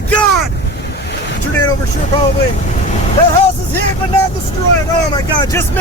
my God! Tornado for sure, probably. That house is hit, but not destroyed. Oh my God, just missed.